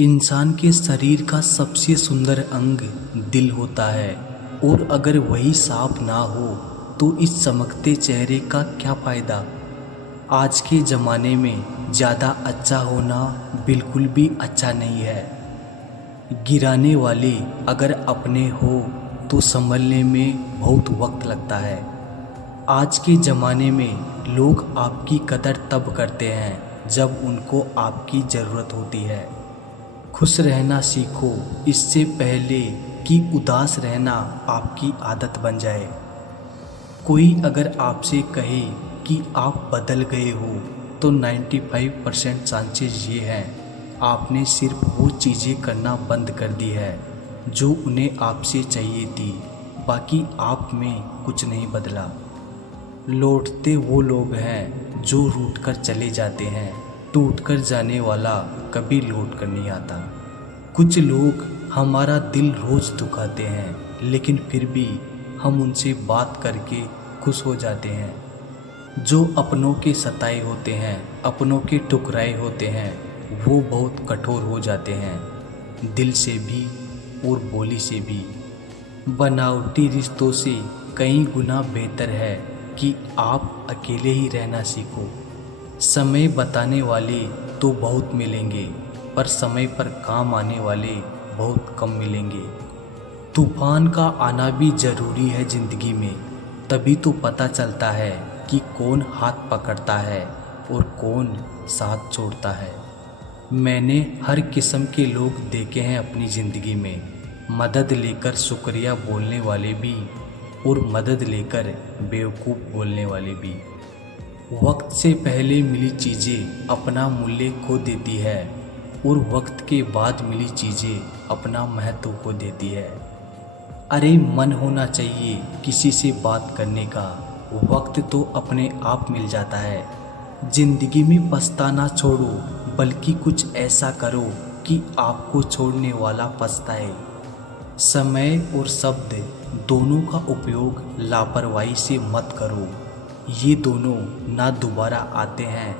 इंसान के शरीर का सबसे सुंदर अंग दिल होता है और अगर वही साफ ना हो तो इस चमकते चेहरे का क्या फ़ायदा। आज के ज़माने में ज़्यादा अच्छा होना बिल्कुल भी अच्छा नहीं है। गिराने वाले अगर अपने हो तो संभलने में बहुत वक्त लगता है। आज के ज़माने में लोग आपकी कदर तब करते हैं जब उनको आपकी ज़रूरत होती है। खुश रहना सीखो इससे पहले कि उदास रहना आपकी आदत बन जाए। कोई अगर आपसे कहे कि आप बदल गए हो तो 95% चांसेस ये हैं आपने सिर्फ वो चीज़ें करना बंद कर दी है जो उन्हें आपसे चाहिए थी, बाकी आप में कुछ नहीं बदला। लौटते वो लोग हैं जो रूठ कर चले जाते हैं, टूट कर जाने वाला कभी लौट कर नहीं आता। कुछ लोग हमारा दिल रोज़ दुखाते हैं लेकिन फिर भी हम उनसे बात करके खुश हो जाते हैं। जो अपनों के सताए होते हैं, अपनों के ठुकराए होते हैं, वो बहुत कठोर हो जाते हैं, दिल से भी और बोली से भी। बनावटी रिश्तों से कई गुना बेहतर है कि आप अकेले ही रहना सीखो। समय बताने वाले तो बहुत मिलेंगे पर समय पर काम आने वाले बहुत कम मिलेंगे। तूफान का आना भी ज़रूरी है ज़िंदगी में, तभी तो पता चलता है कि कौन हाथ पकड़ता है और कौन साथ छोड़ता है। मैंने हर किस्म के लोग देखे हैं अपनी ज़िंदगी में, मदद लेकर शुक्रिया बोलने वाले भी और मदद लेकर बेवकूफ़ बोलने वाले भी। वक्त से पहले मिली चीज़ें अपना मूल्य खो देती है और वक्त के बाद मिली चीज़ें अपना महत्व खो देती है। अरे मन होना चाहिए किसी से बात करने का, वक्त तो अपने आप मिल जाता है। ज़िंदगी में पछताना छोड़ो बल्कि कुछ ऐसा करो कि आपको छोड़ने वाला पछताए। समय और शब्द दोनों का उपयोग लापरवाही से मत करो, ये दोनों ना दोबारा आते हैं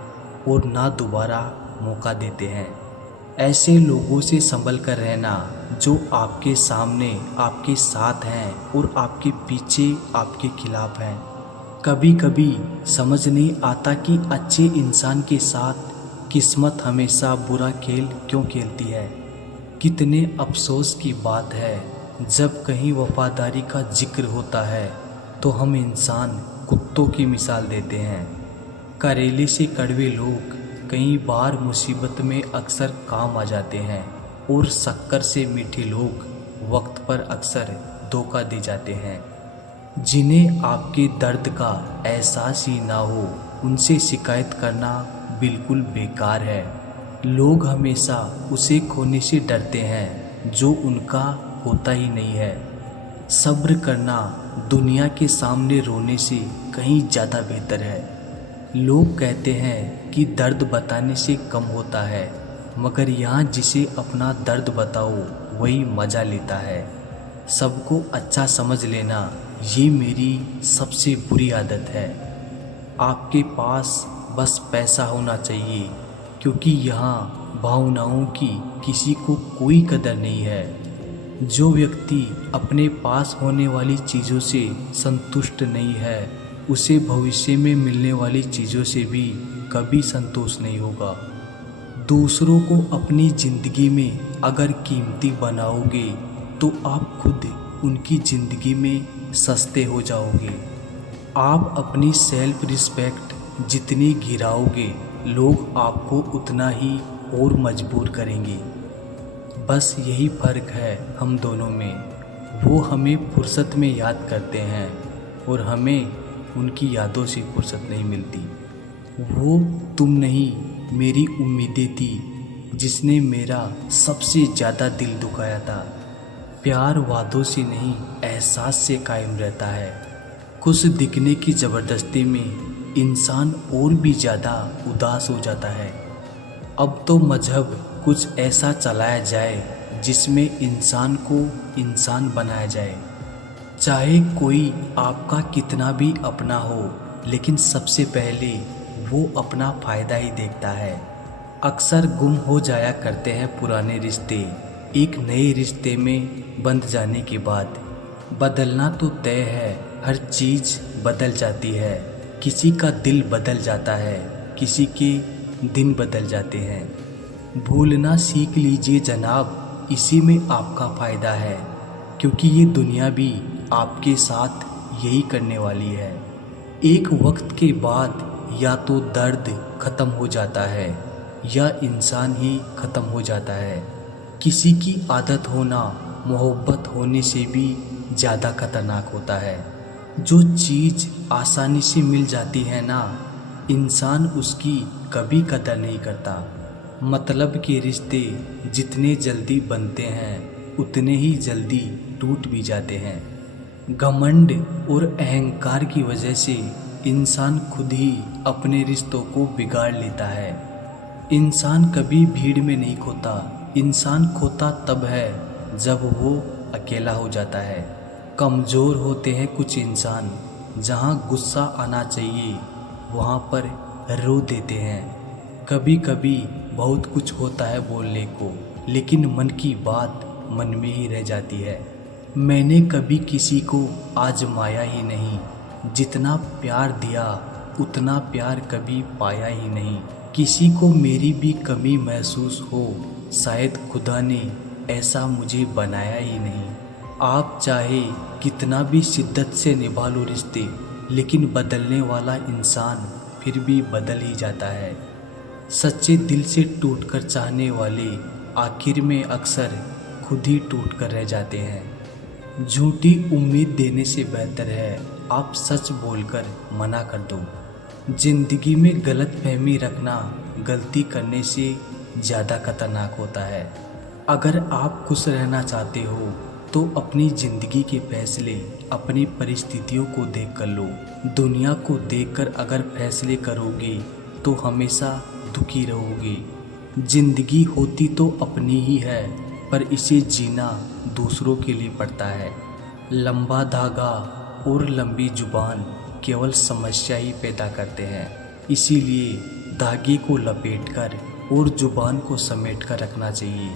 और ना दोबारा मौका देते हैं। ऐसे लोगों से संभल कर रहना जो आपके सामने आपके साथ हैं और आपके पीछे आपके खिलाफ हैं। कभी कभी समझ नहीं आता कि अच्छे इंसान के साथ किस्मत हमेशा बुरा खेल क्यों खेलती है। कितने अफसोस की बात है जब कहीं वफादारी का जिक्र होता है तो हम इंसान कुत्तों की मिसाल देते हैं। करेले से कड़वे लोग कई बार मुसीबत में अक्सर काम आ जाते हैं और शक्कर से मीठे लोग वक्त पर अक्सर धोखा दे जाते हैं। जिन्हें आपके दर्द का एहसास ही ना हो उनसे शिकायत करना बिल्कुल बेकार है। लोग हमेशा उसे खोने से डरते हैं जो उनका होता ही नहीं है। सब्र करना दुनिया के सामने रोने से कहीं ज़्यादा बेहतर है। लोग कहते हैं कि दर्द बताने से कम होता है, मगर यहाँ जिसे अपना दर्द बताओ वही मज़ा लेता है। सबको अच्छा समझ लेना ये मेरी सबसे बुरी आदत है। आपके पास बस पैसा होना चाहिए क्योंकि यहाँ भावनाओं की किसी को कोई कदर नहीं है। जो व्यक्ति अपने पास होने वाली चीज़ों से संतुष्ट नहीं है उसे भविष्य में मिलने वाली चीज़ों से भी कभी संतोष नहीं होगा। दूसरों को अपनी ज़िंदगी में अगर कीमती बनाओगे तो आप खुद उनकी ज़िंदगी में सस्ते हो जाओगे। आप अपनी सेल्फ रिस्पेक्ट जितनी गिराओगे लोग आपको उतना ही और मजबूर करेंगे। बस यही फ़र्क है हम दोनों में, वो हमें फुर्सत में याद करते हैं और हमें उनकी यादों से फुर्सत नहीं मिलती। वो तुम नहीं मेरी उम्मीदें थी जिसने मेरा सबसे ज़्यादा दिल दुखाया था। प्यार वादों से नहीं एहसास से कायम रहता है। खुश दिखने की ज़बरदस्ती में इंसान और भी ज़्यादा उदास हो जाता है। अब तो मजहब कुछ ऐसा चलाया जाए जिसमें इंसान को इंसान बनाया जाए। चाहे कोई आपका कितना भी अपना हो लेकिन सबसे पहले वो अपना फ़ायदा ही देखता है। अक्सर गुम हो जाया करते हैं पुराने रिश्ते एक नए रिश्ते में बंध जाने के बाद। बदलना तो तय है, हर चीज़ बदल जाती है। किसी का दिल बदल जाता है, किसी के दिन बदल जाते हैं। भूलना सीख लीजिए जनाब, इसी में आपका फ़ायदा है, क्योंकि ये दुनिया भी आपके साथ यही करने वाली है। एक वक्त के बाद या तो दर्द ख़त्म हो जाता है या इंसान ही ख़त्म हो जाता है। किसी की आदत होना मोहब्बत होने से भी ज़्यादा खतरनाक होता है। जो चीज़ आसानी से मिल जाती है ना, इंसान उसकी कभी कदर नहीं करता। मतलब के रिश्ते जितने जल्दी बनते हैं उतने ही जल्दी टूट भी जाते हैं। घमंड और अहंकार की वजह से इंसान खुद ही अपने रिश्तों को बिगाड़ लेता है। इंसान कभी भीड़ में नहीं खोता, इंसान खोता तब है जब वो अकेला हो जाता है। कमज़ोर होते हैं कुछ इंसान, जहाँ गुस्सा आना चाहिए वहाँ पर रो देते हैं। कभी कभी बहुत कुछ होता है बोलने को, लेकिन मन की बात मन में ही रह जाती है। मैंने कभी किसी को आजमाया ही नहीं, जितना प्यार दिया उतना प्यार कभी पाया ही नहीं। किसी को मेरी भी कमी महसूस हो, शायद खुदा ने ऐसा मुझे बनाया ही नहीं। आप चाहे कितना भी शिद्दत से निभा लो रिश्ते, लेकिन बदलने वाला इंसान फिर भी बदल ही जाता है। सच्चे दिल से टूटकर चाहने वाले आखिर में अक्सर खुद ही टूट कर रह जाते हैं। झूठी उम्मीद देने से बेहतर है आप सच बोलकर मना कर दो। जिंदगी में गलतफहमी रखना गलती करने से ज़्यादा खतरनाक होता है। अगर आप खुश रहना चाहते हो तो अपनी ज़िंदगी के फैसले अपनी परिस्थितियों को देख कर लो। दुनिया को देखकर अगर फैसले करोगे तो हमेशा दुखी रहोगे। ज़िंदगी होती तो अपनी ही है, पर इसे जीना दूसरों के लिए पड़ता है। लंबा धागा और लंबी जुबान केवल समस्या ही पैदा करते हैं। इसीलिए धागे को लपेटकर और जुबान को समेटकर रखना चाहिए।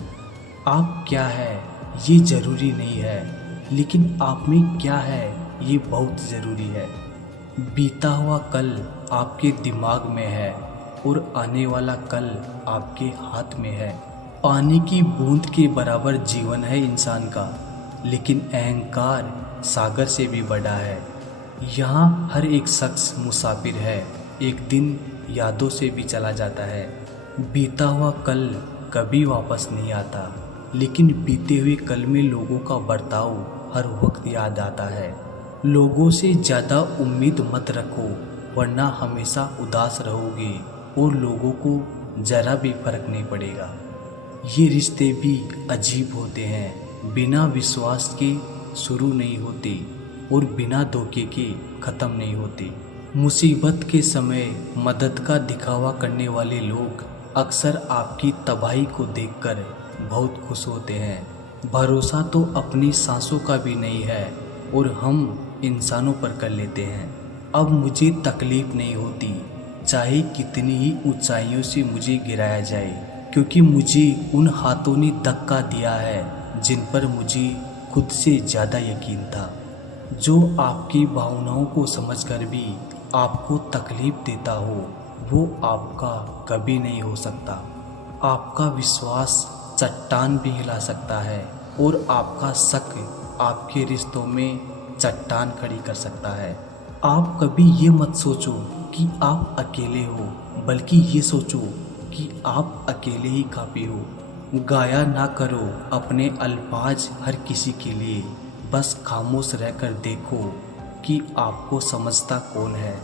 आप क्या है ये ज़रूरी नहीं है, लेकिन आप में क्या है ये बहुत ज़रूरी है। बीता हुआ कल आपके दिमाग में है और आने वाला कल आपके हाथ में है। पानी की बूंद के बराबर जीवन है इंसान का, लेकिन अहंकार सागर से भी बड़ा है। यहाँ हर एक शख्स मुसाफिर है, एक दिन यादों से भी चला जाता है। बीता हुआ कल कभी वापस नहीं आता, लेकिन बीते हुए कल में लोगों का बर्ताव हर वक्त याद आता है। लोगों से ज़्यादा उम्मीद मत रखो, वरना हमेशा उदास रहोगे और लोगों को ज़रा भी फर्क नहीं पड़ेगा। ये रिश्ते भी अजीब होते हैं, बिना विश्वास के शुरू नहीं होते और बिना धोखे के ख़त्म नहीं होते। मुसीबत के समय मदद का दिखावा करने वाले लोग अक्सर आपकी तबाही को देखकर बहुत खुश होते हैं। भरोसा तो अपनी सांसों का भी नहीं है और हम इंसानों पर कर लेते हैं। अब मुझे तकलीफ़ नहीं होती, चाहे कितनी ही ऊंचाइयों से मुझे गिराया जाए, क्योंकि मुझे उन हाथों ने धक्का दिया है जिन पर मुझे खुद से ज़्यादा यकीन था। जो आपकी भावनाओं को समझकर भी आपको तकलीफ़ देता हो, वो आपका कभी नहीं हो सकता। आपका विश्वास चट्टान भी हिला सकता है और आपका शक आपके रिश्तों में चट्टान खड़ी कर सकता है। आप कभी ये मत सोचो कि आप अकेले हो, बल्कि ये सोचो कि आप अकेले ही काफ़ी हो। गाया ना करो अपने अल्फाज हर किसी के लिए, बस खामोश रहकर देखो कि आपको समझता कौन है।